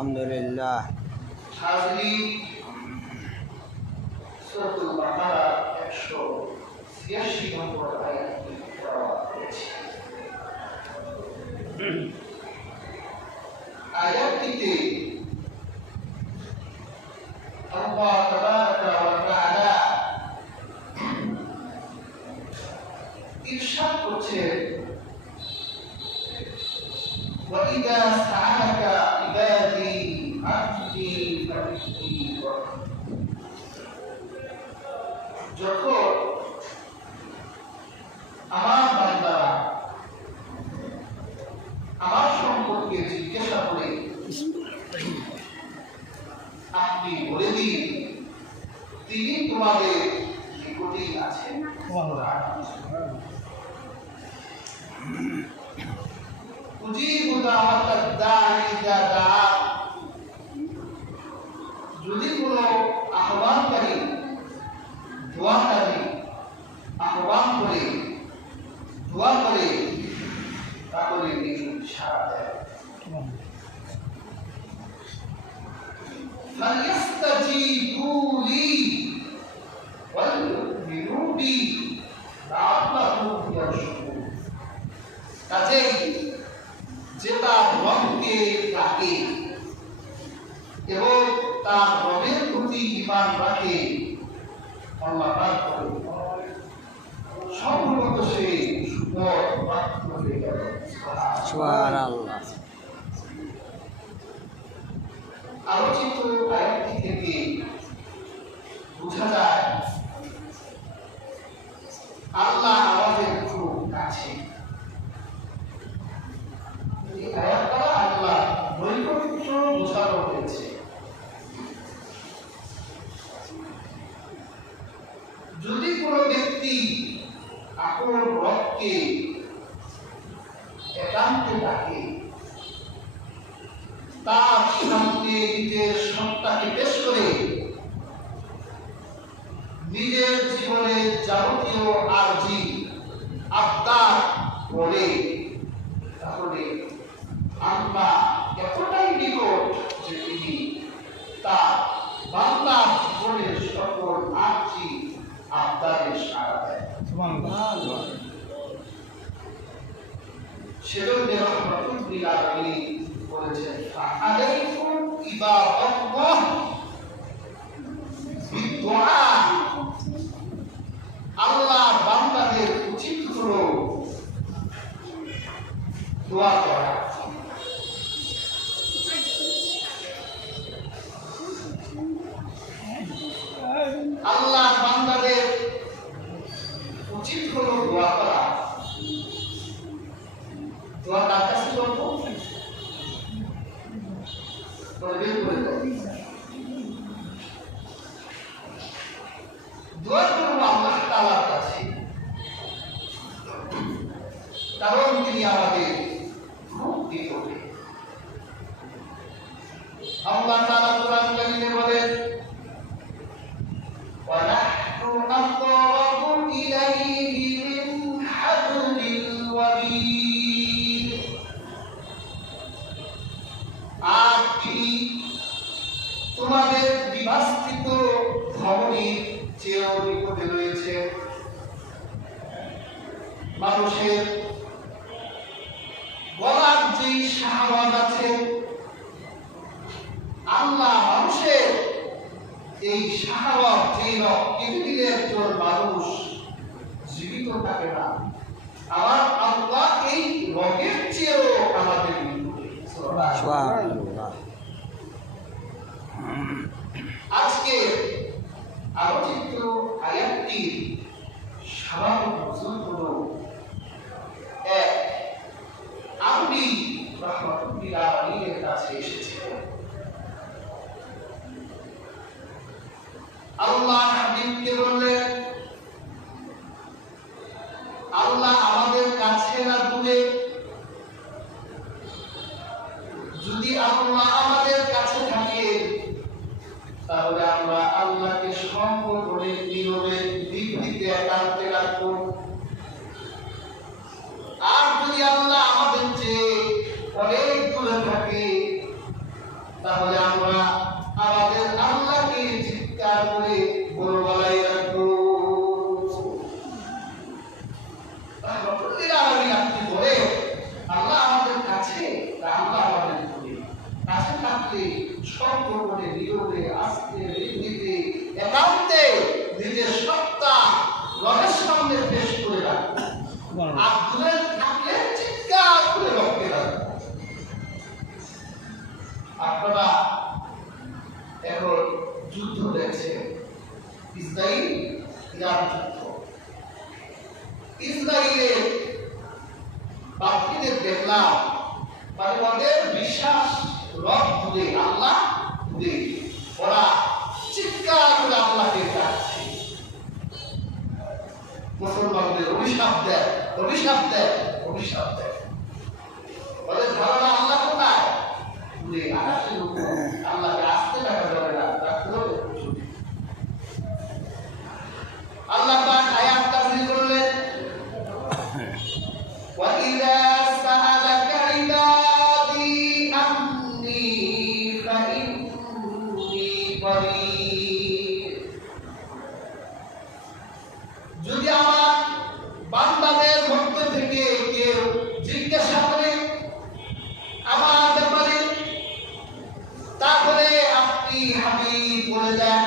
আলহামদুলিল্লাহ। সূরাতুল বাকারা 186 নম্বর আয়াতটি তেলাওয়াত করেছি। আয়াতটিতে আল্লাহ তাবারাকা ওয়া তাআলা ইরশাদ করছেন, ওয়া ইযা সাআলাকা ইবাদি আন্নী ফাইন্নী যখন আমার বান্দারা আমার সম্পর্কে জিজ্ঞাসা করে আপনি বলে দিন তিনি তোমাদের নিকটেই আছেন। উজিবু দাওয়াতাদ দাঈ ইযা দাআ, যদি কোনো আহ্বানকারী দোয়াকারী আহ্বান করে দোয়া করে তাহলে তিনি সাড়া দেয়। ফালিস্তাজিবু লি ওয়াল ইউমিনু বি লাআল্লাহুম ইয়ারশুদুন। কাজেই যে তার রবকে ডাকে এবং তার রবের প্রতি ঈমান রাখে, আল্লাহ পাক সম্ভবত সে সুপথ প্রাপ্ত হয়ে গেল। সুবহানাল্লাহ। আলোচিত আয়াতটি থেকে বোঝা যায় আল্লাহ আমাদের খুব কাছে। এই আয়াতটা আল্লাহ নৈকট্য বোঝানো হয়েছে। যদি কোনো ব্যক্তি আপন রবকে একান্তে ডাকে, তার সামনে নিজের সত্তাকে পেশ করে নিজের জীবনের যাবতীয় আরজি আবদার বলে, তাহলে আল্লাহ এতটাই নিকট যে তিনি তার বান্দার জীবনের সকল আরজি আবদারের সাড়া দেয়। সেজন্য রাহমাতুল লিল আলামিন বলেছেন, আলাইকুম ইবাদাল্লাহ বিদুআ, আল্লাহর বান্দাদের উচিত হলো দোয়া করা। আল্লাহর বান্দাদের উচিত হলো দোয়া করা। দোয়া কার কাছে করবো? দোয়া করবো আল্লাহ তাআলার কাছে, কারণ তিনি আমাদের মুক্তি করবে। আল্লাহ তাআলা কোরআন কারীমে বলেন, ওয়া নাহনু আक़রাবু ইলাইহি মিন হাবলিল ওয়ারিদ, আর তিনি তোমাদের বিভাস্তিত ধমনীর চেয়েও নিকটে রয়েছে। মানুষের গলার যেই শাহওয়াত আছে আল্লাহ মানুষের এই শাহাওয়াত যেই রক্ত দিলে একজন মানুষ জীবিত থাকে না, আমার আল্লাহ এই রগের চেয়েও আমাদের সুবহানাল্লাহ। আজকে আলোচিত আয়াতটির স্বাভাবিক নজরুল হলো এক আরবি রাহমাতুল্লিল আলামিনের কাছে এসেছে। আল্লাহ হাবিবকে বললেন, আল্লাহ আমাদের কাছে না দূরে? যদি আল্লাহ আমাদের কাছে থাকে তাহলে আমরা আল্লাহকে সঙ্গ করে নীরবে দিব্যিতে একান্তে রাখবো। আর যদি আল্লাহ আমাদের চেয়ে অনেক দূরে থাকে তাহলে আমরা আমাদের আল্লাহকে চিৎকার করে বড় গলায় রাখবো। আপনি বলে আল্লাহ আমাদের কাছে, আল্লাহ আমাদের দূরে। কাছে থাকলে সঙ্গ করে নীরবে আস্তে নির্ভীতে একান্তে নিজের সত্তা রবের সামনে পেশ করে রাখবো। আর দূরে থাকলে চিৎকার করে রক্ষে রাখবো। আপনারা এখন যুদ্ধ দেখছেন, ইসরায়েল ইরান যুদ্ধ। ইসরায়েলের বাকিদের দেখলাম মানে ওদের বিশ্বাস রব দূরে, আল্লাহ দূরে, ওরা চিৎকার করে আল্লাহকে ডাকছে। মুসলমানদের অভিশাপ দেয়, অভিশাপ দেয়, অভিশাপ দেয়। ওদের ধারণা আল্লাহ কোথায়? দূরে, আকাশের উপর। আল্লাহকে আসতে দেখা যাবে না, ডাকতে হবে। আল্লাহ পাক আয়াত নাযিল করলেন, وَإِذَا سَأَلَكَ عِبَادِي عَنِّي فَإِنِّي قَرِيبٌ। যদি আমার বান্দাদের মধ্য থেকে কেউ জিজ্ঞাসা করে আমার ব্যাপারে, তাহলে আপনি হাবিব বলে দেন,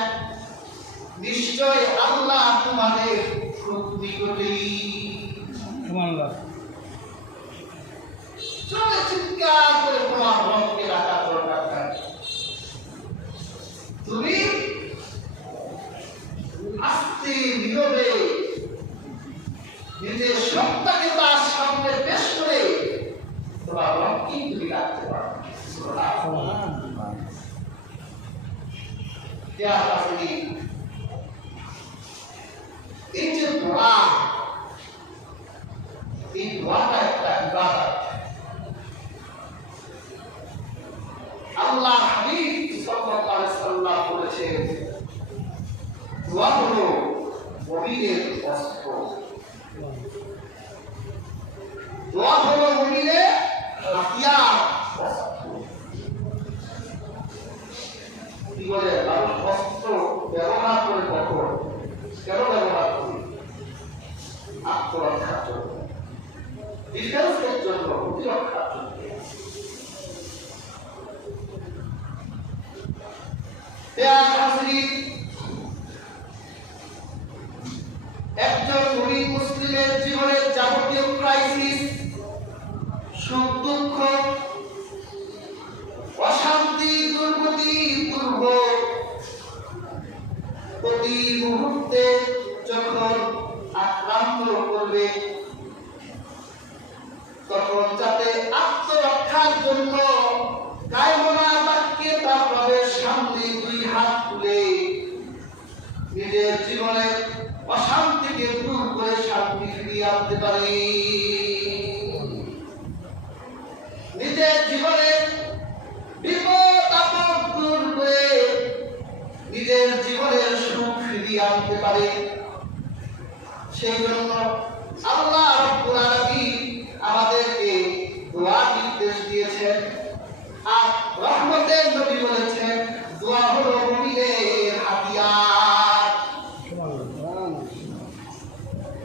নিশ্চয় আল্লাহ তোমাদের খুব নিকটেই। সুবহানাল্লাহ। চলে চিৎকার করে তোমার রবকে ডাকা দরকার নাই। তুমি আস্তে নীরবে নিজের সত্তাকে তার সামনে পেশ করে তোমার রবকে তুমি ডাকতে পারো। এই যে দোয়া, এই দোয়াটা একটা ইবাদত। আল্লাহ হাবিব সাল্লাল্লাহু আলাইহি ওয়াসাল্লাম বলেছেন, দোয়া হলো মুমিনের অস্ত্র। দোয়া হলো মুমিনের হাতিয়ার, অস্ত্র। কি বলে মানুষ অস্ত্র ব্যবহার করে কখন? কেন ব্যবহার করি? আত্মরক্ষার জন্য, ডিফেন্সের জন্য, প্রতিরক্ষার জন্য। একজন মুমিন মুসলিমের জীবনের যাবতীয় ক্রাইসিস, সুখ দুঃখ, অশান্তি, দুর্গতি, দুর্ভোগ প্রতি মুহূর্তে যখন আক্রান্ত করবে, তখন যাতে আত্মরক্ষার জন্য কায়মনা বাক্যে তার রবের সামনে দুই হাত তুলে নিজের জীবনের অশান্তিকে দূর করে শান্তি ফিরিয়ে আনতে পারে। নিজের জীবনের বিপদ আপদ দূর করে নিজের জীবনের সুখ ফিরিয়ে আনতে পারে। সেই জন্য আল্লাহ রাব্বুল আলামিন আমাদেরকে দোয়ার নির্দেশ দিয়েছেন। আর রহমতের নবী বলেছেন, দোয়া হলো মুমিনের হাতিয়ার,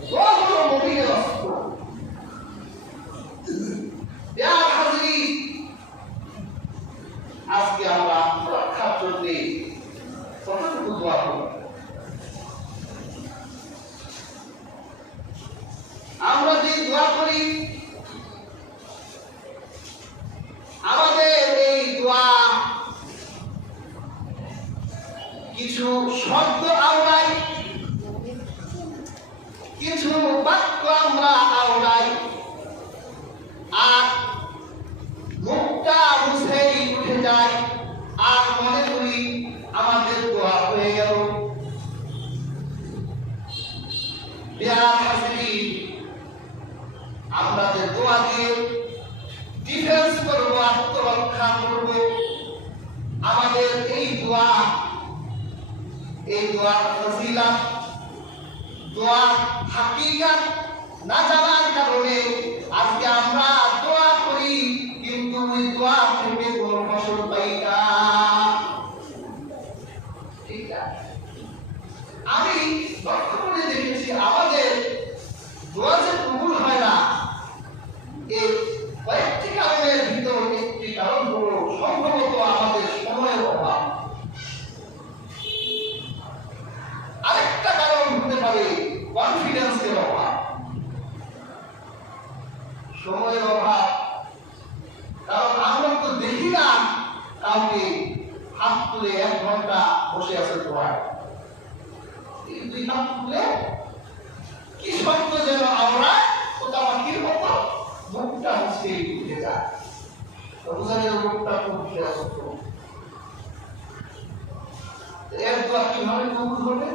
দোয়া হলো মুমিনের অস্ত্র। ইয়া হাজির, আজকে আমরা শব্দ আওড়াই, কিছু বাক্য আমরা আওড়াই, আর মুখটা মুছেই উঠে যায়, আর মনে করি আমাদের দোয়া হয়ে গেল। আমরা যে দোয়া দিয়ে ডিফেন্স করবো, আত্মরক্ষা করবো, আমাদের এই দোয়ার ফজিলত, দোয়ার হাকিকত না জানার কারণে আজকে আমরা দোয়া করি, কিন্তু ওই দোয়া থেকে কোনো ফসল পাই না। ঠিক আছে, আমি লক্ষ্য করে দেখেছি আমাদের দোয়া যে কবুল হয় না, এই কয়েকটি কারণের ভিতর একটি কারণ হলো সম্ভবত আমাদের সময়ের অভাব। আরেকটা কারণ হতে পারে কনফিডেন্সের অভাব, সময়ের অভাব। কারণ আমরা তো দেখি না কাউকে হাত তুলে 1 ঘন্টা বসে আছে দোয়ায়, 2 হাত তুলে কি শব্দ যেন আমরা ওটা পাখির মতো মুখটা মুছে উঠে যায়। বোঝা গেল মুখটা মুখে অসুস্থ। এর দোয়া কিভাবে কবুল হবে?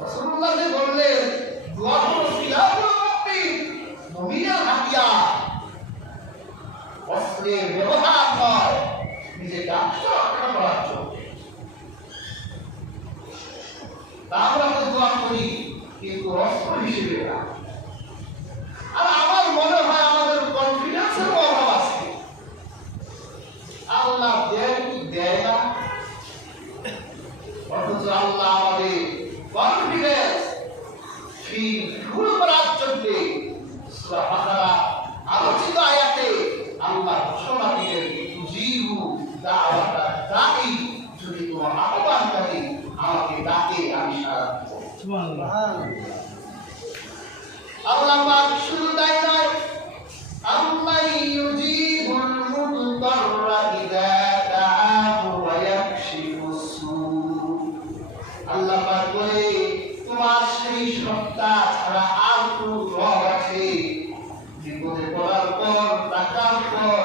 রাসূলুল্লাহ যে বললেন দোয়া হলো সিলাতুল মুমিন, মুমিনের হাতিয়ার, অস্ত্রের ব্যবহার নয় নিজেকে আত্মরক্ষা করার জন্য। আমরা তো দোয়া করি কিন্তু অস্ত্র হিসেবে না। আর আমার মনে হয় আমাদের কনফিডেন্সের অভাব আছে। আল্লাহ দেয় কি দেয় না, অথচ আল্লাহ আমাদের কনফিডেন্স ফুল করার জন্য সূরা বাকারা আলোচিত আয়াতে আল্লাহ ঘোষণা দিলেন, তুজিবু দাওয়াতা দাঈ, যদি তোমার আহ্বানকারী আমাকে ডাকে আমি সাড়া দেব। সুবহানাল্লাহ। আল্লাহ পাক শুধু তাই নয়, আম্মাই ইউজিবুল মুদতাররা ইযা দাআহু ওয়া ইয়াকশিফুস সূ। আল্লাহ পাক বলে তোমার সেই সত্তা ছাড়া আর কোনো রব আছে? বিপদে পড়ার পর, টাকার পর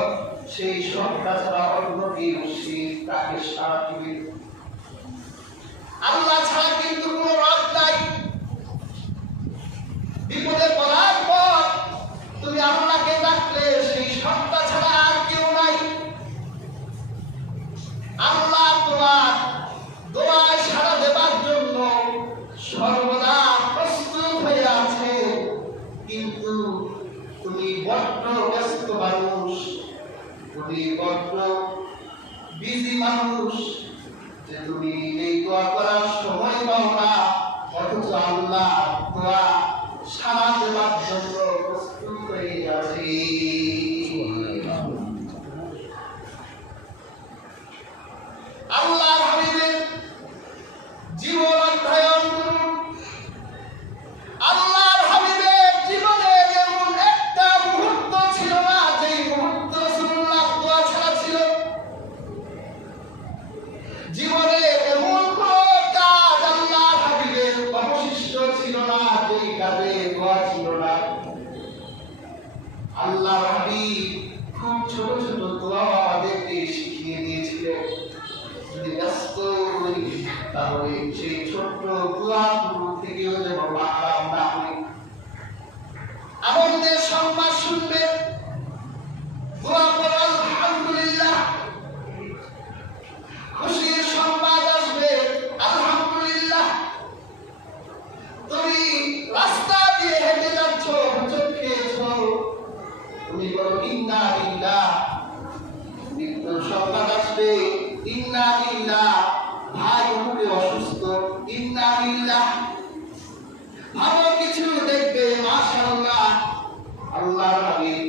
সেই সত্তা ছাড়া অন্য কেউ তাকে সাড়া দিবে? আল্লাহ ছাড়া কিন্তু কোনো রব নাই। বিপদে পড়ার পর তুমি আল্লাহকে ডাকলে সেই সত্তা ছাড়া আর কেউ নাই। আল্লাহ তোমার দোয়ায় সাড়া দেবার জন্য সর্বদা প্রস্তুত হয়ে আছে, কিন্তু তুমি বড্ড ব্যস্ত মানুষ, তুমি বড্ড বিজি মানুষ যে তুমি এই দোয়া করার সময় পাও না, অথচ আল্লাহ দোয়া সাড়া দেবার জন্য প্রস্তুত হয়ে আছে। আল্লাহর হাবিবের জীবন অধ্যয়ন করুন। আল্লাহর হাবিবের জীবনে এমন একটা মুহূর্ত ছিল না যেই মুহূর্ত রাসূলুল্লাহ দোয়া ছাড়া ছিল। জীবনে এমন কোন কাজ আল্লাহর হাবিবের অবশিষ্ট ছিল না যেই কাজে দোয়া ছিল না। আল্লাহর হাবিব খুব ছোট ছোট দোয়া আমাদেরকে শিখিয়ে দিয়েছিলেন। যদি ব্যস্ত হই তাহলে সেই ছোট্ট দোয়াগুলো থেকেও যেন মাহরুম না হই। আমাদের সংবাদ শুনবে, দোয়া করে আলহামদুলিল্লাহ। খুশির সংবাদ আসবে, আলহামদুলিল্লাহ। তুমি রাস্তা দিয়ে হেঁটে যাচ্ছ, হোঁচট খেয়েছ, তুমি বলো ইন্না লিল্লাহ। মৃত্যুর সংবাদ আসবে, ইন্না লিল্লাহ। ভাই অমুকে অসুস্থ, ইন্না লিল্লাহ। ভালো কিছু দেখবে, মাশাআল্লাহ। আল্লাহর হাবিব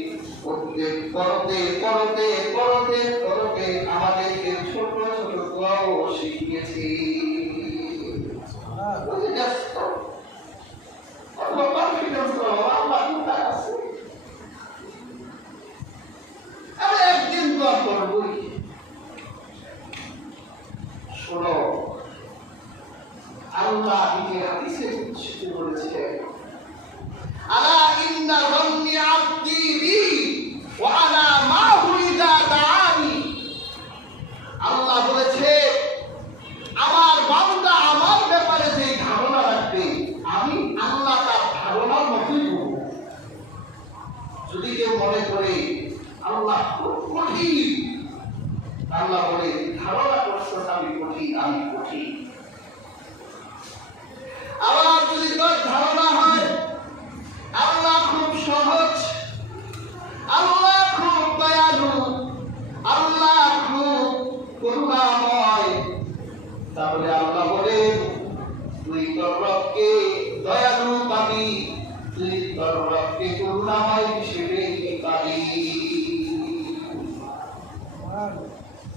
করতে করতে করতে করতে করতে আমাদেরকে ছোট ছোট দোয়াও শিখিয়েছি। আমি একদিন দোয়া করবই। আল্লাহ নিজের হাদিসে নিশ্চিত বলেছেন, আলা ইন্না যান্নি আবদি বি ওয়া আনা মাহু ইযা দাআনি। আল্লাহ বলেছে, আমার বান্দা আমার ব্যাপারে যে ধারণা রাখবে আমি আল্লাহ তার ধারণার মতোই করব। যদি কেউ মনে করে আল্লাহ খুব কঠিন, আল্লাহ বলে ধারণা করছো আমি কঠিন, আমি কঠিন। আবার যদি তোর ধারণা হয় আল্লাহ খুব সহজ, আল্লাহ খুব দয়ালু, আল্লাহ খুব করুণাময়, তাহলে আল্লাহ বলে তুই তোর রবকে দয়ালু পাবি, তুই তোর রবকে করুণাময় হিসেবে পাবি।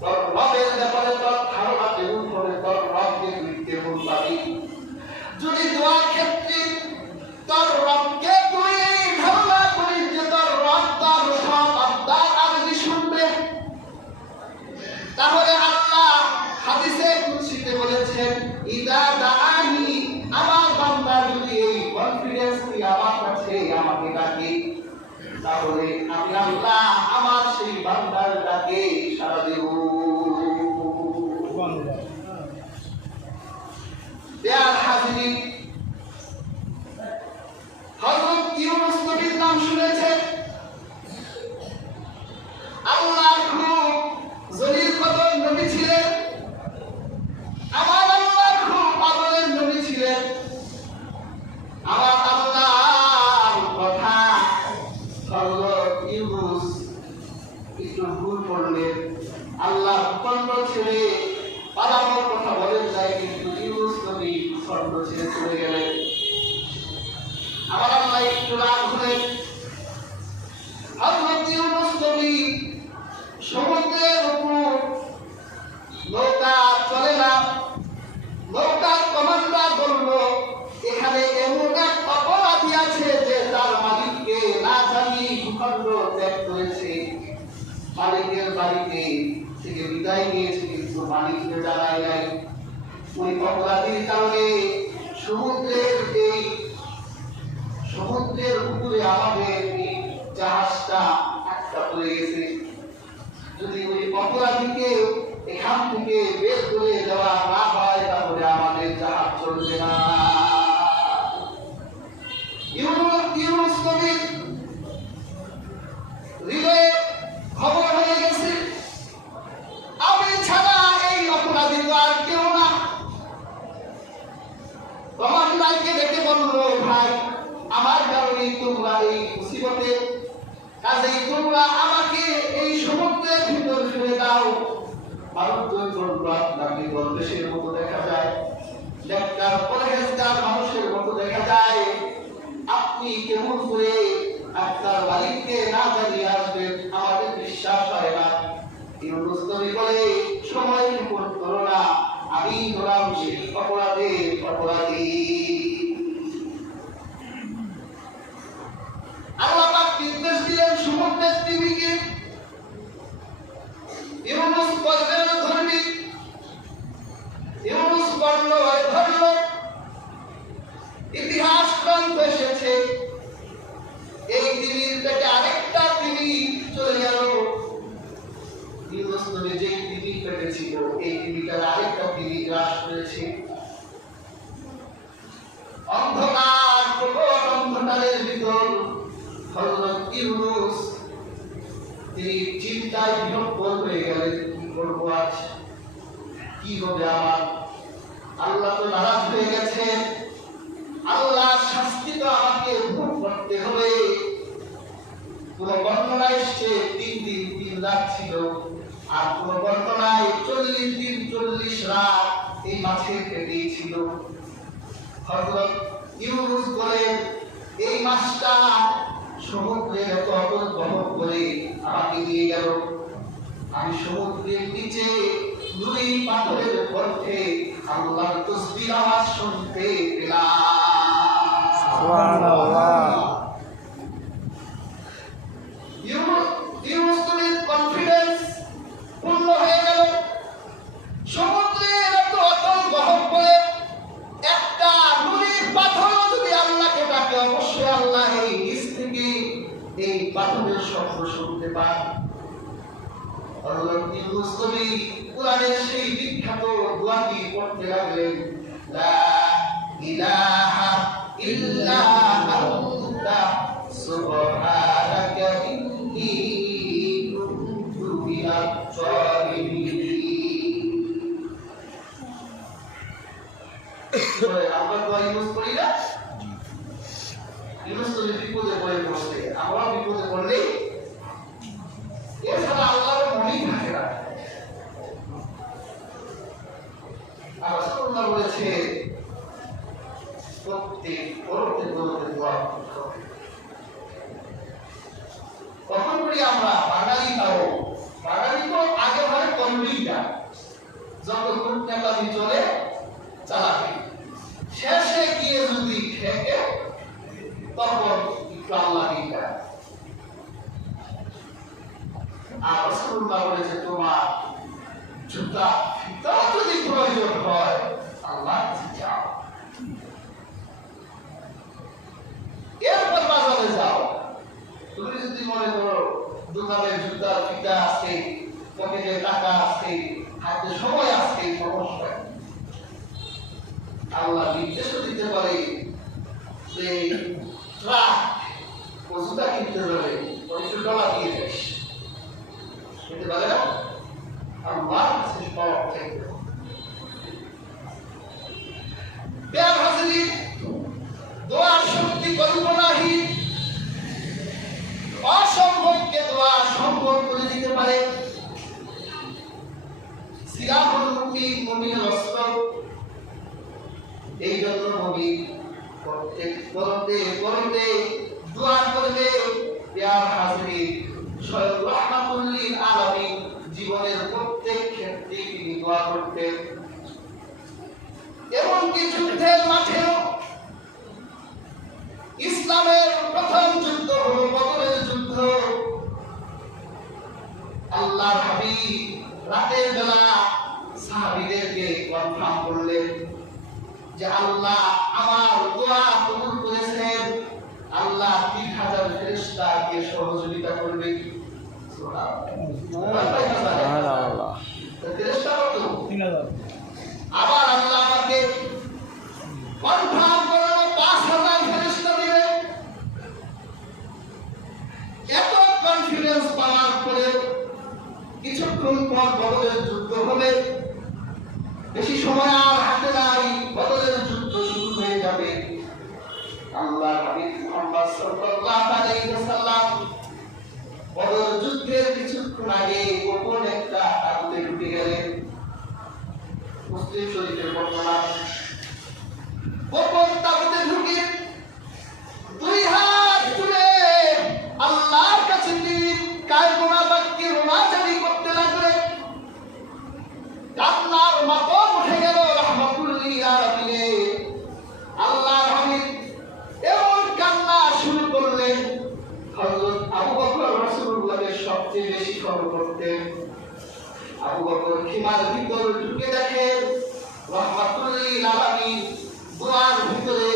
তোর রবের ব্যাপারে তোর ধারণা কেমন করে তোর রবকে তুই কেমন পাবি। যদি দোয়ার ক্ষেত্রে তোর রবকে তুই ধারণা করিস যে তোর রব তার সব আবদার আরজি শুনবে, তাহলে আল্লাহ হাদিসে কুদসিতে বলেছেন, ইদা দাআনি, আমার বান্দা যদি এই কনফিডেন্স নিয়ে আমার কাছে আমাকে ডাকে, তাহলে আমি আল্লাহ আমার সেই বান্দার ডাকে সাড়া দেব। প্রিয় হাজিরিন, হযরত ইউনূস নবীর নাম শুনেছেন। আল্লাহর খুব জলিল কদর নবী ছিলেন, আমার আল্লাহর খুব আদরের নবী ছিলেন। আমার আল্লাহর কথা হযরত ইউনূস একটু ভুল করলেন, আল্লাহ খন্ড ছেড়ে পালানোর কথা বলেন নাই, কিন্তু ইউনূস নবী খন্ড ছেড়ে চলে গেলেন। আমার আল্লাহ একটু রাগ হলেন। হযরত ইউনূস নবী সমুদ্রের উপর নৌকা চলে না, নৌকার কমান্ডার বলল, এখানে এমন এক অপরাধী আছে যে তার মালিককে না জানিয়ে ভূখণ্ড ত্যাগ করেছে, মালিকের বাড়িতে থেকে বিদায় নিয়েছে কিন্তু মালিককে জানায় নাই। ওই অপরাধীর কারণে সমুদ্রের উপরে আমাদের এই জাহাজটা আটকা পড়ে গেছে। যদি ওই অপরাধীকে এখান থেকে বের করে দেওয়া না হয় তাহলে আমাদের জাহাজ চলবে না। ইউনূস নবীর হৃদয়ে খবর হয়ে গেছে, আমি ছাড়া এই অপরাধী তো আর কেউ না। কমান্ডারকে ডেকে বলল, ভাই আমার কারণে তোমরা এই মুসিবতে, কাজেই তোমরা আমাকে এই সমুদ্রের ভিতর ফেলে দাও। ভারতীয় বলল, আপনাকে দরবেশের মতো দেখা যায়, নেককার পরহেজগার মানুষের মতো দেখা যায়, আপনি কেমন করে আপনার মালিককে না জানিয়ে আসবেন, আমাদের বিশ্বাস হয় না। ইউনূস নবী বলে, সময় নিপন করো না, আমি হলাম সেই অপরাধী। আল্লাহ পাক নির্দেশ দিলেন সমুদ্রের তিমিকে, ইউনূস বললেন ধরবি, ইউনূস বলল ধরল। ইতিহাস গ্রন্থ এসেছে এই তিমির পেটে আরেকটা তিমি চলে গেল। ইউনূস নবী যে তিমির পেটে ছিল এই তিমিটার আরেকটা তিমি গ্রাস করেছে। অন্ধকার, প্রবল অন্ধকারের ভিতর হযরত ইউনূস তিনি চিন্তায় বিহ্বল হয়ে গেলেন, কি করবো আজ, কি হবে আমার। আল্লাহ তো নারাজ হয়ে গেছেন, আল্লাহর শাস্তি তো আমাকে ভোগ করতে হবে। কোন বর্ণনায় এসছে 3 দিন 3 রাত ছিল, আর কোন বর্ণনায় 40 দিন 40 রাত এই মাছের পেটেই ছিল। হযরত ইউনূস বলেন, এই মাছটা সমুদ্রের এত অতল বহন করে আমাকে নিয়ে গেল, আমি সমুদ্রের নিচে নুড়ি পাথরের কণ্ঠে আল্লাহর তাসবিহ আওয়াজ শুনতে পেলাম। সুবহানাল্লাহ। ইউনূস নবীর কনফিডেন্স পূর্ণ হয়ে গেল। সমুদ্রের এত অতল বহন করে একটা ইউনূস নবী কোরআনের সেই বিখ্যাত দোয়াটি পড়তে লাগলেন, লা ইলাহা ইল্লা আনতা সুবহানাকা ইন্নী কুনতু মিনাজ জালিমিন। আমরা দোয়া ইউজ করি না? ইউনূস নবী বিপদে পড়ে বসে, আমরা বিপদে পড়লে এছাড়া আল্লাহর মনেই থাকে না। আর রাসূলুল্লাহ বলেছে প্রত্যেক পরতে দোয়া করতে হবে। কখন করি আমরা? বাঙালি তাও বাঙালি তো আগে হয় কমপ্লিটটা, যত কুটনামি চলে চালাবে, শেষে গিয়ে যদি ঠেকে তখন একটু আল্লাহ দিকা। আর রাসূলুল্লাহ বলেছে তোমার জুতা ফিতা যদি প্রয়োজন হয় আল্লাহ যাও, এরপর বাজারে যাও। তুমি যদি মনে করো দোকানে জুতা ফিতা আছে, পকেটে টাকা আছে, হাতে সময় আছে, সমস্যা আল্লাহ নির্দেশও দিতে পারে যে ট্রাক ও জুতা কিনতে যাবে, একটু ডলার দিয়ে দেশ দিতে পারে না। আল্লাহ কাছে সব চাইতে হবে। প্যার হাজির দোয়ার শক্তি কল্পনাহীন, অসম্ভবকে দোয়া সম্ভব করে দিতে পারে। সিলাহুল মুমিন মুমিনের অস্ত্র। এই জন্য মুমিন প্রত্যেক করতে করতে দোয়া করবে। প্যার হাজির স্বয়ং রাহমাতুল লিল আলামিন জীবনের প্রত্যেক ক্ষেত্রে তিনি দোয়া করতেন। এমনকি যুদ্ধের মাঠেও, ইসলামের প্রথম যুদ্ধ হলো বদরের যুদ্ধ। আল্লাহর হাবিব রাতের বেলা সাহাবীদেরকে কনফার্ম করলেন যে আল্লাহ আমার দোয়া কবুল করেছেন, আল্লাহ 3000 ফেরেশতাকে সহযোগিতা করবে। সুবহানাল্লাহ। ফেরেশতা কত? 3000। আবার আল্লাহ আমাকে কনফার্ম করানো 5000 ফেরেশতা দিবে। এত কনফিডেন্স পাওয়ার পরে কিছুক্ষণ পর বদরের যুদ্ধ হবে। বেশি সময় আর হাতে নাই, বদরের যুদ্ধ শুরু হয়ে যাবে। আল্লাহর হাবিব মুহাম্মদ সাল্লাল্লাহু আলাইহি ওয়াসাল্লাম বদর যুদ্ধের কিছুক্ষণ আগে গোপন একটা তাঁবুতে ঢুকে গেলেন। মুসলিম শরীফের বর্ণনা, গোপন তাঁবুতে ঢুকে 2 হাত তুলে আল্লাহর কাছে তিনি কায়মা বাক্যে রোনাজারি করতে লাগলেন। কান্নার মাতম উঠে গেল রাহমাতুল লিল আলামিনে। আল্লাহর হাবিব এমন কান্না শুরু করলেন, হযরত আবু বকর রাসূলুল্লাহকে সবচেয়ে বেশি ফলো করতেন। আবু বকর খিমার ভিতর ঢুকে দেখেন রাহমাতুল লিল আলামিন দোয়ার ভিতরে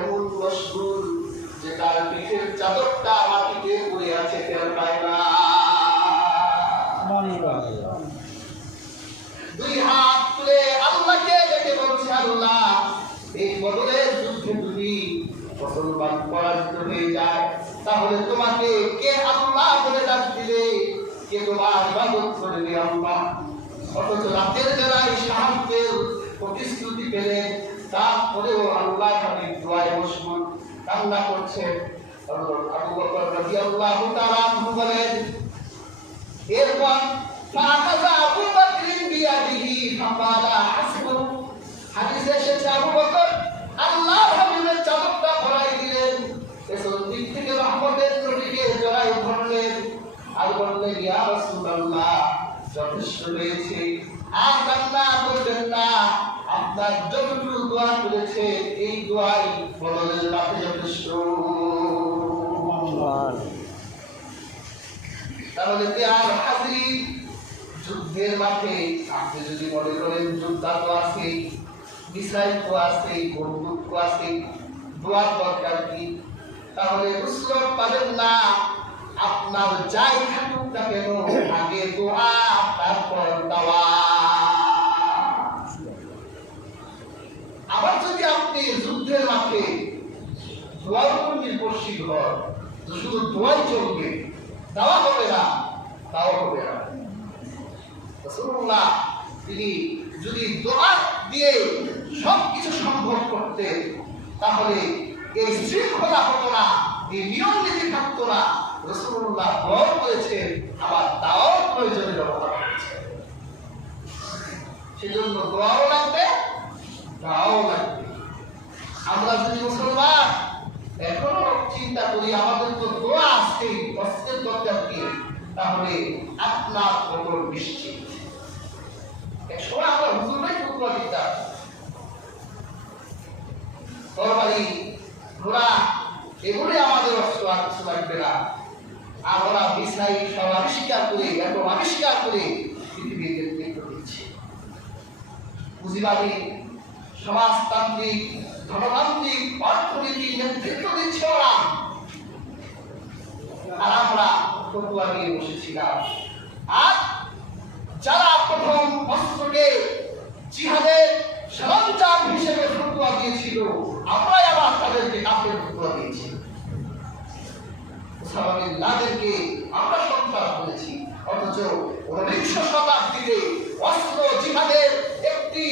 এমন মশগুল যে তার পিঠের চাদরটা মাটিতে পড়ে আছে, টের পায় না। সুবহানাল্লাহ। 2 হাত তুলে আল্লাহকে ডেকে বলছে, আল্লাহ এই বদরের যুদ্ধে যদি মুসলমান পরাজিত হয়ে যায় তাহলে তোমাকে কে আল্লাহ বলে ডাক দিলে, কে তোমার ইবাদত করবে আল্লাহ? অথচ রাতের বেলায় সাহায্যের প্রতিশ্রুতি পেলেন, তারপরেও আল্লাহ হাবিব দোয়ায় মশগুল, কান্না করছেন। হযরত আবু বকর রাদিয়াল্লাহু তাআলা আনহু বলেন, এরপর ফাখাযা আবু বকর বিয়াদিহি ফাকালা হাসবু। হাদিসে এসেছে আবু বকর আল্লাহর হাবিবের চাদরটা পরাই দিলেন, পেছন দিক থেকে রহমতের নবীকে জড়াই ধরলেন আর বললেন, ইয়া রাসূলুল্লাহ যথেষ্ট হয়েছে, আর কান্না করবেন না। আপনার যতটুকু দোয়া করেছে এই দোয়াই বদরের মাঠে যথেষ্ট। তাহলে প্রিয় হাজির, যুদ্ধের মাঠে আপনি যদি মনে করেন যোদ্ধা তো আছে, মিসাইল তো আছে, বন্দুক তো আছে, দোয়ার দরকার কি? তাহলে নুসরত পাবেন না। আপনার যাই থাকুক না কেন, আগে দোয়া তারপর দাওয়া। আবার যদি আপনি যুদ্ধের মাঠে দোয়ার উপর নির্ভরশীল হন, তো শুধু দোয়াই চলবে, দাওয়া হবে না, দাওয়া হবে না। রাসূলুল্লাহ তিনি যদি দোয়া দিয়ে সবকিছু সম্ভব করতেন, তাহলে এই শৃঙ্খলা হতো না, এই নিয়ম নীতি থাকতো না। রাসূলুল্লাহ দোয়া করেছেন, আবার দাওয়াও প্রয়োজনের ব্যবস্থা করেছেন। সেজন্য দোয়াও লাগবে, দাওয়াও লাগবে। আমরা যদি মুসলমান এখনো চিন্তা করি আমাদের তো দোয়া আছে, কষ্টের দরকার কি, তাহলে আপনার খবর নিশ্চিত। এক সময় আমরা হুজুরাই ফতুয়া দিতাম, তরবারি ঘোড়া এগুলি আমাদের অস্ত্র, আর কিছু লাগবে না। আমরা মিসাইল সব আবিষ্কার করে, এরকম আবিষ্কার করে পৃথিবীতে নেতৃত্ব দিচ্ছি। পুঁজিবাদী, সমাজতান্ত্রিক, ধনতান্ত্রিক, অর্থনীতির নেতৃত্ব দিচ্ছে ওরা, আর আমরা ফতুয়া দিয়ে বসেছিলাম। আর যারা প্রথম অস্ত্রকে জিহাদের সরঞ্জাম হিসেবে ফতুয়া দিয়েছিল, আমরাই আবার তাদেরকে কাফের ফতুয়া দিয়েছি। ওসামা বিন লাদেনকে আমরা সন্ত্রাস বলেছি, অথচ 19 শতাব্দীতে অস্ত্র জিহাদের একটি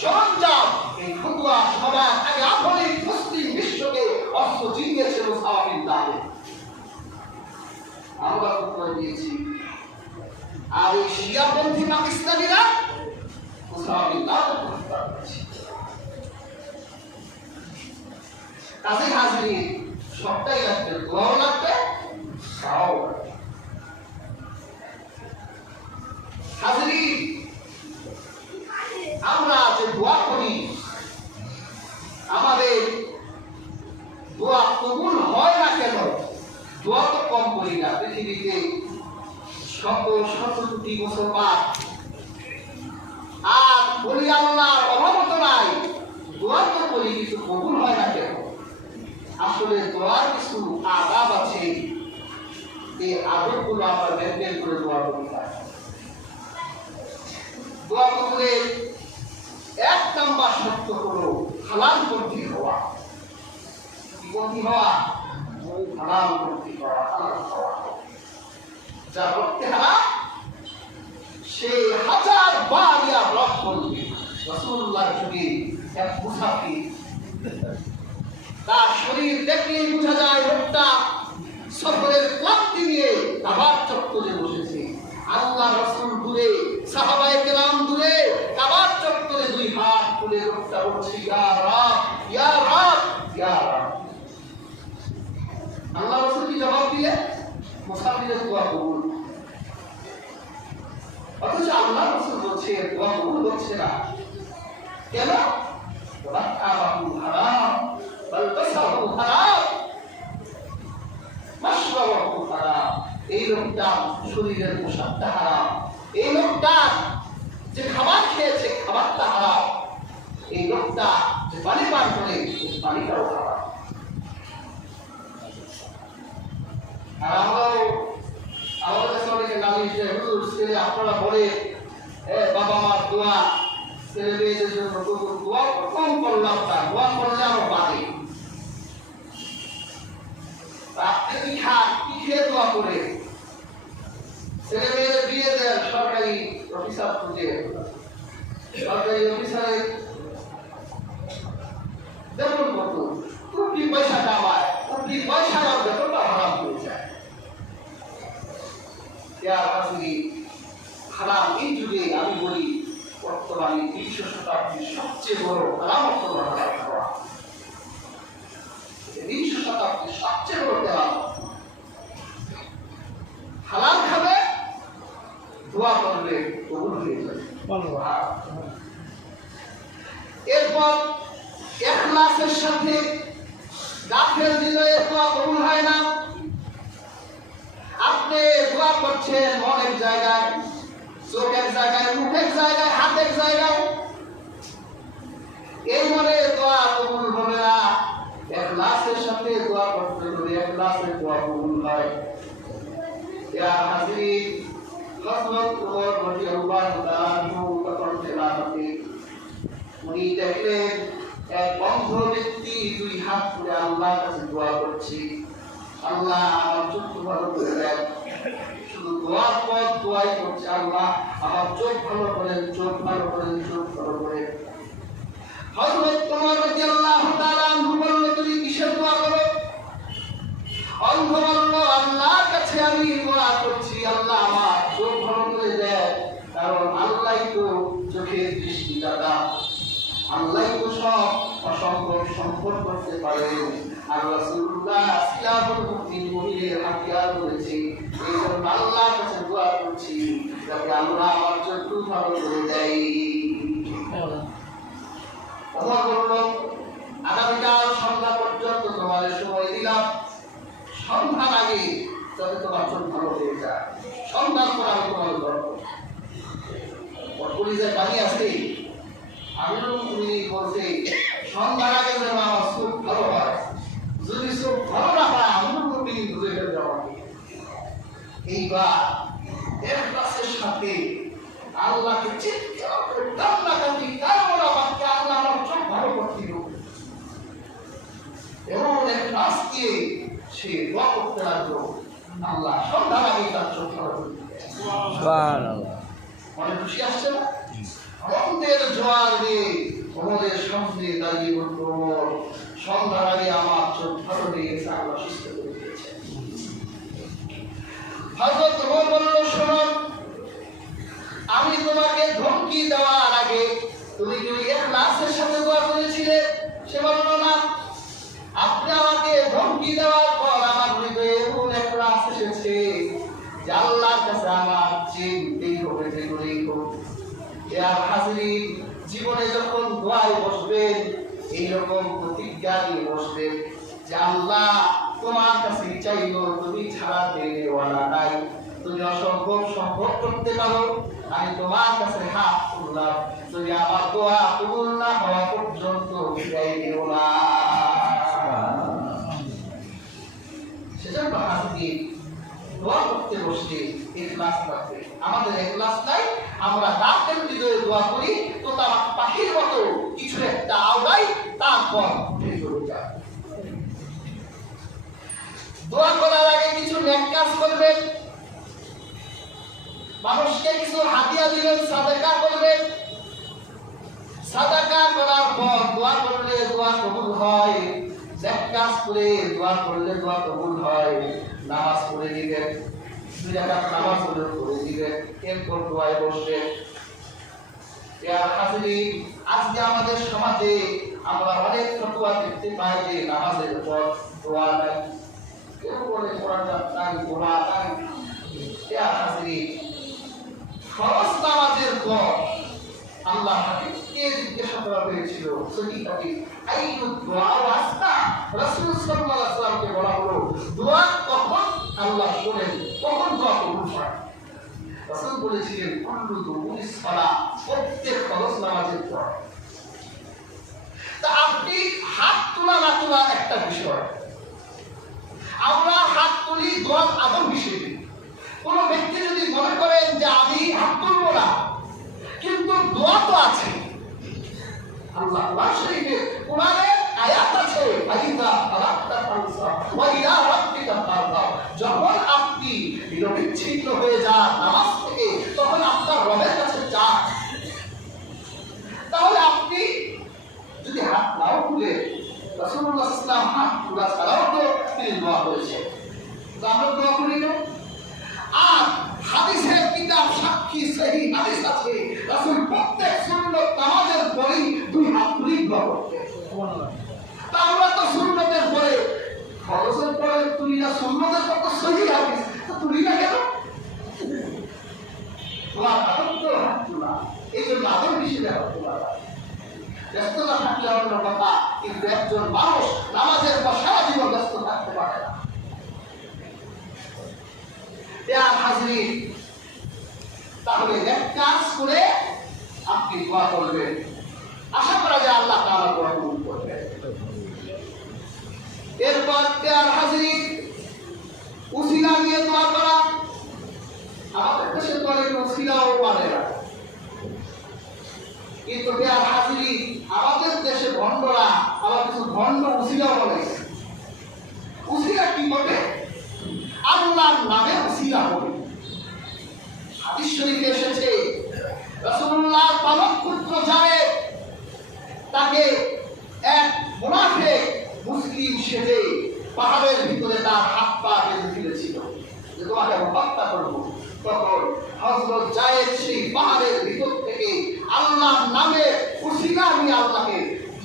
সরঞ্জাম, এই ফতুয়া সবার আগে আধুনিক মুসলিম বিশ্বকে অস্ত্র জিনিয়েছিল ওসামা বিন লাদেন। আমরা ফতুয়া দিয়েছি। আর এই শিয়াপন্থী পাকিস্তানিরা ওসামা বিন লাদেনকে হত্যা করেছে। কাজে হাজির সবটাই লাগবে, দোয়াও লাগবে, দাওয়াও লাগবে। হাজির আমরা যে দোয়া করি, আমাদের দোয়া কবুল হয় না কেন? দোয়া তো কম করি না। পৃথিবীতে শত শত কোটি মুসলমান, আর বলি আল্লাহর অভাব তো নাই, দোয়া তো করি, কিছু কবুল হয় না কেন? আসলে দোয়ার কিছু আদাব আছে, এই আদবগুলো আমরা মেনটেন করে দোয়া করি না। দোয়া কবুলের 1 নাম্বার শর্ত হলো হালাল পন্থী হওয়া। কি পন্থী হওয়া? হালাল পন্থী হওয়া, হালাল হওয়া। যা করতে হারাম সে 1000 বার ইয়া রব বলবে। রাসূলুল্লাহর যুগে এক মুসাফির, তার শরীর দেখলেই বোঝা যায় লোকটা সফরের ক্লান্তি নিয়ে কাবার চত্বরে বসেছে। আল্লাহ রাসূল দূরে, সাহাবায়ে কেরাম দূরে, কাবার চত্বরে 2 হাত তুলে লোকটা বলছে, ইয়া রাব, ইয়া রাব, ইয়া রাব। আল্লাহ রাসূল কি জবাব দিলেন? মুসাফিরের দোয়া কবুল। অথচ আল্লাহ রাসূল বলছে দোয়া কবুল হচ্ছে না কেন? রাকাবাহু হারাম, বালবাসাহু হারাম, মাশরাবাহু হারাম। এই লোকটা শরীরের পোশাকটা হারাম, এই লোকটা যে খাবার খেয়েছে খাবারটা হারাম, এই লোকটা যে পানি পান করে পানিটাও হারাম। আর আমরাও আমাদের কাছে অনেকে নালিশ দেয়, হুজুর ছেলে আপনারা বলে বাবা মার দোয়া, ছেলে মেয়েদের জন্য দোয়া কম করলাম, তা দোয়া করলে আরো বাদে আপনি কি খান, কি খেয়ে দোয়া করে? ছেলে মেয়েদের বিয়ে দেন সরকারি অফিসার খুঁজে, সরকারি অফিসারের বেতন কত, কোটি পয়সা কামায়, কোটি পয়সা আর বেতনটা হারাম হয়ে যায়। হারাম এই যুগে আমি বলি বর্তমানে 20 শতাব্দীর সবচেয়ে বড় হারাম হলো হারাম খাওয়া। 20 শতাব্দীর সবচেয়ে বড় হারাম। হালাল খাবে, দোয়া করলে কবুল হয়ে যাবে। এরপর ইখলাসের সাথে গাফেল দিলে দোয়া কবুল হয় না। আপনি দোয়া করছেন মনের জায়গায়, চোখের জায়গায়, মুখের জায়গায়, হাতের জায়গায়, এই মনে দোয়া কবুল হবে না। ইখলাসের সাথে দোয়া করতে হবে, ইখলাসে দোয়া কবুল হয়। ইয়া হাজির, হযরত ওমর রাদিয়াল্লাহু তাআলা আনহু তখন তেলাওয়াতে উনি দেখলেন এক বন্ধ ব্যক্তি দুই হাত তুলে আল্লাহর কাছে দোয়া করছে, আল্লাহ আমার চোখ ভালো করে দেন। শুধু দোয়ার পর দোয়াই করছে, আল্লাহ আমার চোখ ভালো করেন, চোখ ভালো করেন, চোখ ভালো করেন। হযরত ওমর রাদিয়াল্লাহু তাআলা আনহু বলল, তুমি কিসের দোয়া করো? অন্ধ বলল, আল্লাহর কাছে আমি দোয়া করছি, আল্লাহ আমার চোখ ভালো করে দেন, কারণ আল্লাহই তো চোখের দৃষ্টিদাতা, আল্লাহই তো সব অসম্ভব সম্ভব করতে পারেন। আর রাসূলুল্লাহ সিলাতুল মুমিনের হাতিয়ার করেছে, এই জন্য আল্লাহর কাছে দোয়া করছি যাতে আল্লাহ আমার চোখ ভালো করে দেয়। ওমর বলল, আগামীকাল সন্ধ্যা পর্যন্ত তোমাদের সময় দিলাম, সন্ধ্যার আগে যাতে তোমার চোখ ভালো হয়ে যায়, সন্ধ্যার পর আমি তোমার ধরব। পরিচয় পানি আসতে আমি বলতে সন্ধ্যার আগে যেন আমার চোখ ভালো হয়, যদি চোখ ভালো না হয় আমি ধরে ফেলবে আমাকে। এইবার ইখলাসের সাথে আল্লাহকে চিৎকার করে কান্নাকাটি কারণ আমাকে আল্লাহ আমার চোখ ভালো করতে হবে, এবং ইখলাস দিয়ে সে দোয়া করতে লাগলো, আল্লাহ সন্ধ্যার আগে তার চোখ ভালো করতে হবে। সুবহানাল্লাহ। অনেক খুশি আসছে না? আনন্দের জোয়ার দিয়ে ওমরের সামনে দাঁড়িয়ে বলল, ওমর সন্ধ্যার আগে আমার চোখ ভালো হয়ে গেছে, আল্লাহ সুস্থ করে দিয়েছে। হযরত ওমর বলল, শোনো, আমি তোমাকে ধমকি দেওয়ার আগে তুমি কি ইখলাসের সাথে দোয়া করেছিলে? সে বলল, না। আপনি আমাকে ধমকি দেওয়ার পর আমার হৃদয়ে এমন ইখলাস এসেছে যে আল্লাহর কাছে আমার চেয়ে হবে যে করেই হোক। আর হাজিরিন, জীবনে যখন দোয়ায় বসবেন এইরকম প্রতিজ্ঞা নিয়ে বসবেন যে আল্লাহ তোমার কাছে চাইবো, তুমি ছাড়া দেওয়ালা নাই, তুমি অসম্ভব সম্ভব করতে পারো, আমি তোমার কাছে হাত তুললাম, তুমি আমার দোয়া কবুল না হওয়া পর্যন্ত বিদায় দিও না। সেজন্য হাজিরিন, দোয়া করতে বসলে ইখলাস থাকবে। আমাদের ইখলাস নাই, আমরা দাঁতের হৃদয়ে দোয়া করি তো তার পাখির মতো কিছু একটা আওড়াই, তারপর উঠে চলে যায়। দোয়া করার আগে কিছু নেক কাজ করবেন, মানুষকে কিছু হাদিয়া দিবেন, সাদাকা করবেন। সাদাকা করার পর দোয়া করলে দোয়া কবুল হয়, নেক কাজ করে দোয়া করলে দোয়া কবুল হয়। নামাজ পড়ে দিবেন, 2 রাকাত নামাজ পড়ে দিবেন, এরপর দোয়ায় বসবেন। হাজিরিন, আজকে আমাদের সমাজে আমরা অনেক ফতোয়া দেখতে পাই যে নামাজের পর দোয়া নাই, কেউ বলে কোরআন নাই, দোয়া নাই। হাজিরিন, ফরজ নামাজের পর আল্লাহ হাবিবকে জিজ্ঞাসা করা হয়েছিল, সহিহ হাদিস, আইয়ু দুআ ওয়াসতা, রাসূল সাল্লাল্লাহু আলাইহি ওয়াসাল্লামকে বলা হলো, দোয়া কখন আল্লাহ শোনেন, কখন দোয়া কবুল হয়? রাসূল বলেছিলেন, কুল্লু দুউরিস সালাহ, প্রত্যেক ফরজ নামাজের পর। তা আপনি হাত তোলা না তোলা একটা বিষয়, আমরা হাত তুলি দোয়ার আদব হিসেবে। কোন ব্যক্তি যদি মনে করেন যে আমি হাত তুলবো না, কিন্তু দোয়া তো আছে, আল্লাহ শরীফে কোরআনে আয়াত আছে, ফাইদা ফারাগতা ফানসাব ওয়া ইলা রাব্বিকা ফারগাব। যখন আপনি বিচ্ছিন্ন হয়ে যান নামাজ থেকে, তখন আপনার রবের কাছে যান। তাহলে আপনি যদি হাত নাও তুলে, রাসূলুল্লাহ সাল্লাল্লাহু আলাইহি ওয়াসাল্লাম হাত তোলা ছাড়াও তো তিনি দোয়া করেছেন, তো আমরা দোয়া করি না? আর হাদিসের কিতাব সাক্ষী, সহিহ হাদিস আছে, রাসূল প্রত্যেক সুন্নত নামাজের পরেই 2 হাত তুলে দোয়া করতেন। সুবহানাল্লাহ। তা আমরা তো সুন্নতের পরে, ফরজের পরে তুলি না, সুন্নতের পর তো সহিহ হাদিস, তো তুলি না কেন? তোমার আদব তো হাত তোলা, এই জন্য আদব হিসেবে হাত তোলা। ব্যস্ততা থাকলে অন্য কথা, কিন্তু একজন মানুষ নামাজের পর সারা জীবন ব্যস্ত থাকতে পারে না। হাজিরিন, তাহলে নেক কাজ করে আপনি দোয়া করবেন, আশা করা যায় আল্লাহ তাআলা দোয়া কবুল করবেন। এরপর হাজিরিন, উসিলা দিয়ে দোয়া করা। আমাদের দেশে তো তো আর হাজিরি আমাদের দেশে ভণ্ডরা আবার কিছু ভণ্ড উসিলাও বলে। উসিলা কি বলে? আল্লাহর নামে উসিলা বলে। হাদিস শরীফে এসেছে রাসূলুল্লাহ পালক পুত্র জায়েদ তাকে এক মুনাফিক মুসলিম সেজে পাহাড়ের ভিতরে তার হাত পা বেঁধে ফেলেছিল যে তোমাকে আমি হত্যা করবো। তখন হযরত জায়েদ সেই পাহাড়ের ভিতর থেকে আল্লাহর নামে উসিলা নিয়ে আল্লাহকে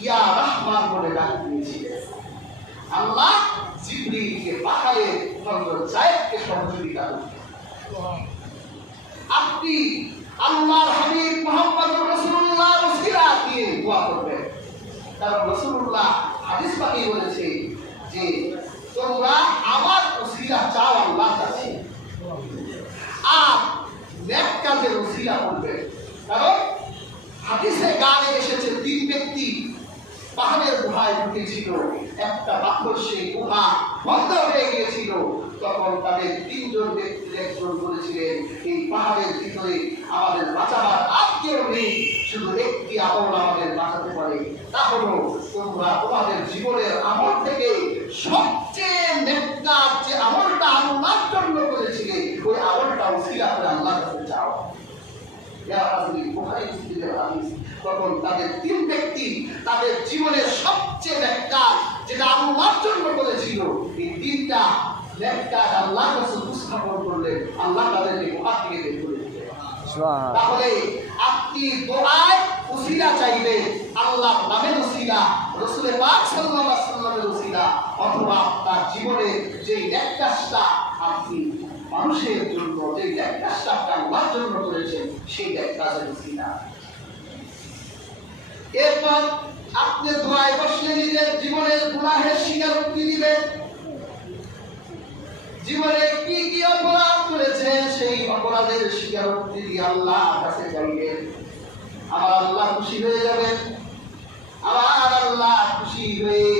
ইয়া রহমান বলে ডাক দিয়েছিলেন। আল্লাহ জিবরিলকে পাহাড়ে হযরত জায়েদকে সহযোগিতা করলেন। আপনি আল্লাহর হাবিব মুহাম্মদুর রাসূলুল্লাহ উসিলা দিয়ে দোয়া করবেন, কারণ রাসূলুল্লাহ হাদিস পাকে বলেছে যে তোমরা আমার উসিলা চাও আল্লাহর কাছে, আর নেক কাজের উসিলা করবে। কারণ হাদিসে গানে এসেছে তিন ব্যক্তি পাহাড়ের গুহায় ঢুকেছিল, একটা পাথর সেই গুহা বন্ধ হয়ে গিয়েছিল। তখন তাদের তিনজন ব্যক্তির একজন বলেছিলেন এই পাহাড়ের ভিতরে আমাদের বাঁচাবার আর কেউ নেই, শুধু একটি আমল আমাদের বাঁচাতে পারে, তা হলো তোমরা তোমাদের জীবনের আমল থেকে সবচেয়ে নেককার যে আমলটা আল্লাহর জন্য করেছিলে ওই আমলটা উসিলা করে আল্লাহর কাছে চাও। তখন তাদের তিন ব্যক্তি তাদের জীবনের সবচেয়ে নেককার যেটা আল্লাহর জন্য করেছিল এই তিনটা নেককার আল্লাহর কাছে উপস্থাপন করলে আল্লাহ তাদেরকে গুহা থেকে বের করে দিবে। তাহলে আপনি দোয়ায় উসিলা চাইবেন, আল্লাহর নামের উসিলা, রাসূল পাক সাল্লাল্লাহু আলাইহি ওয়াসাল্লামের উসিলা, অথবা আপনার জীবনে যেই নেক কাজটা আপনি মানুষের জন্য যেই নেক কাজটা আপনি আল্লাহর জন্য করেছেন সেই নেক কাজের উসিলা। এরপর আপনি দোয়ায় বসলে নিজের জীবনের গুনাহের স্বীকারোক্তি দিবেন, জীবনে কি কি অপরাধ করেছেন সেই অপরাধের স্বীকারোক্তি দিয়ে আল্লাহর কাছে চাইবেন। আমার আল্লাহ খুশি হয়ে যাবেন, আমার আল্লাহ খুশি হয়ে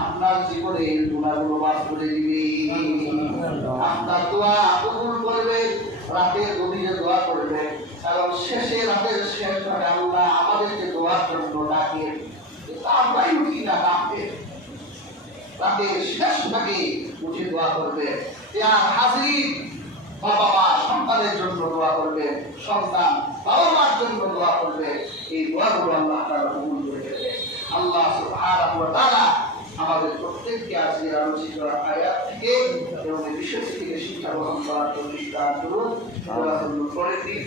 আপনার জীবনের গুনাহগুলো মাফ করে দিবে, আপনার দোয়া কবুল করবে, রাতের গভীরে দোয়া করবে। কারণ শেষে রাতের শেষ ভাগে আল্লাহ আমাদেরকে দোয়ার জন্য ডাকে, কিন্তু আমরাই উঠি না ডাকে, রাতের শেষ ভাগে উঠে দোয়া করবে। আর হাজির বাবা মা সন্তানের জন্য দোয়া করবে, সন্তান বাবা মার জন্য দোয়া করবে, এই দোয়াগুলো আল্লাহ তাআলা কবুল করে দেবে। আল্লাহ সুবহানাহু ওয়া তাআলা আমাদের প্রত্যেককে আজকের আলোচিত আয়াত থেকে এবং এই বিষয় থেকে শিক্ষা গ্রহণ করার তৌফিক দান করুন। আল্লাহ করে দিন।